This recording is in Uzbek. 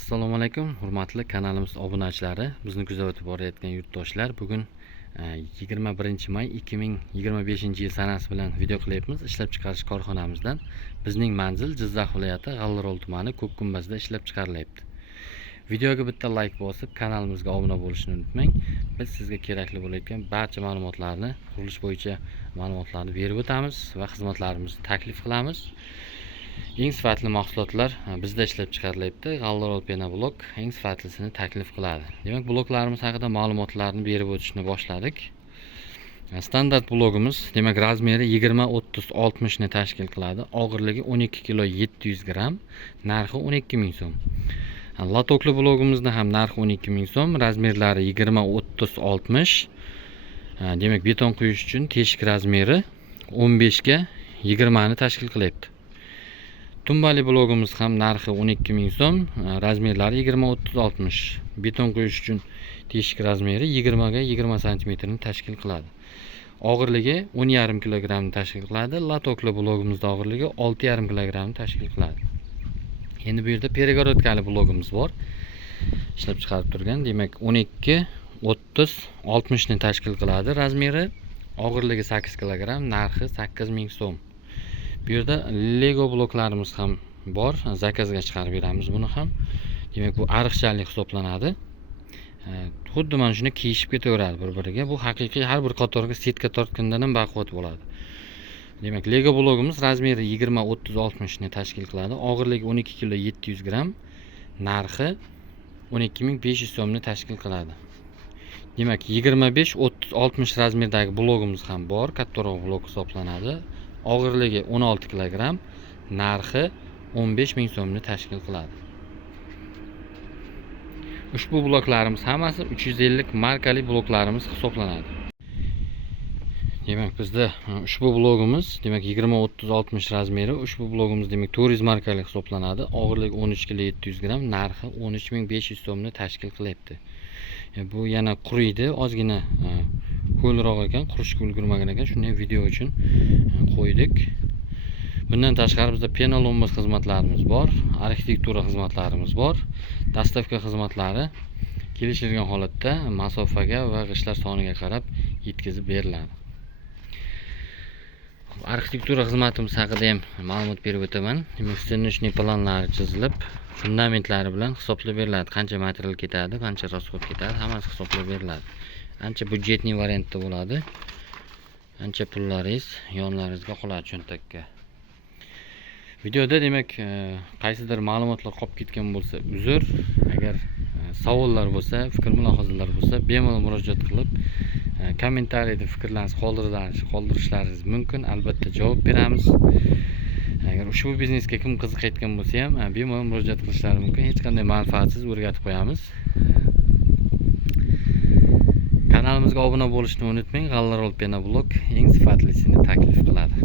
Assalomu alaykum, hurmatli kanalimiz obunachilari, bizni kuzatib borayotgan yurtdoshlar. Bugun 21 may 2025-yil sanasi bilan video qilyapmiz. Ishlab chiqarish korxonamizdan. Bizning manzil Jizzax viloyati G'allarol tumani Ko'kgumbazda ishlab chiqarilyapti. Videoga bitta like bosib, kanalimizga obuna bo'lishni unutmang. Biz sizga kerakli bo'layotgan barcha ma'lumotlarni, qurilish bo'yicha ma'lumotlarni berib o'tamiz va xizmatlarimizni taklif qilamiz. Eng sifatli mahsulotlar bizda ishlab chiqarilyapti. G'allarol Penoblok eng sifatlisini taklif qiladi. Demak, bloklarimiz haqida ma'lumotlarni berib o'tishni boshladik. Standart blogimiz, demak, razmeri 20-30-60 ni tashkil qiladi. Og'irligi 12 kg 700 gram, narxi 12 ming so'm. Latokli blogimizda ham narxi 12 ming so'm, razmerlari 20-30-60. Demak, beton quyish uchun teshik razmeri 15 ga 20 ni tashkil qilyapti. Tumbali blogimiz ham narxi 12 ming so'm, razmerlari 20-30-60. Beton quyish uchun teshik razmeri 20 ga 20 cm ni tashkil qiladi. Og'irligi 10,5 kg ni tashkil qiladi. Latokli blogimizda og'irligi 6,5 kg ni tashkil qiladi. Endi bu yerda перегородкali blogimiz bor. Ishlab chiqarib turgan, demak 12-30-60 ni tashkil qiladi. Razmeri, og'irligi 8 kg, narxi 8 ming so'm. Bu yerda Lego bloklarimiz ham bor, zakazga chiqarib beramiz buni ham. Demak, bu ariqchalik hisoblanadi. Xuddi mana shuni kiyishib ketaveradi bir-biriga. Bu haqiqiy har bir qatorga setka tortgandan ham baquvvat bo'ladi. Demak, Lego blogimiz razmeri 20-30-60 ni tashkil qiladi. Og'irligi 12 kg 700 gram, narxi 12.500 so'mni tashkil qiladi. Demak, 25-30-60 razmerdagi blogimiz ham bor, kattaroq blok hisoblanadi. Og'irligi 16 kg, narxi 15 ming so'mni tashkil qiladi. Ushbu bloklarimiz hammasi 350 markali bloklarimiz hisoblanadi. Demak, bizda ushbu blogimiz, demak 20-30-60 razmeri, ushbu blogimiz demak 400 markali hisoblanadi. Og'irligi 13 kg 700 gram, narxi 13.500 so'mni tashkil qilyapti. Bu yana quriydi, ozgina ho'lroq ekan, qurishga ulgurmagan ekan, shunday video uchun qo'ydik. Bundan tashqari bizda penalomboz xizmatlarimiz bor, arxitektura xizmatlarimiz bor. Dastavka xizmatlari kelishilgan holatda masofaga va g'ishtlar soniga qarab yetkazib beriladi. Arxitektura xizmatimiz haqida ham ma'lumot berib o'taman. Demak, stenochniy planlari chizilib, fundamentlari bilan hisoblab beriladi. Qancha material ketadi, qancha rasxod ketadi, hammasi hisoblab beriladi. Ancha budjetli variantda bo'ladi. Ancha pullaringiz yonlaringizga qoladi, cho'ntakka. Videoda demak, qaysidir ma'lumotlar qolib ketgan bo'lsa, uzr. Agar savollar bo'lsa, fikr mulohazalar bo'lsa, bemalol murojaat qilib, kommentariyada fikrlaringizni qoldirishlaringiz mumkin. Albatta javob beramiz. Agar ushbu biznesga kim qiziqayotgan bo'lsa ham, bemalol murojaat qilishlari mumkin. Hech qanday manfaatsiz o'rgatib qo'yamiz. Kanalimizga obuna bo'lishni unutmang. G'allarol Penoblok eng sifatlisini taklif qiladi.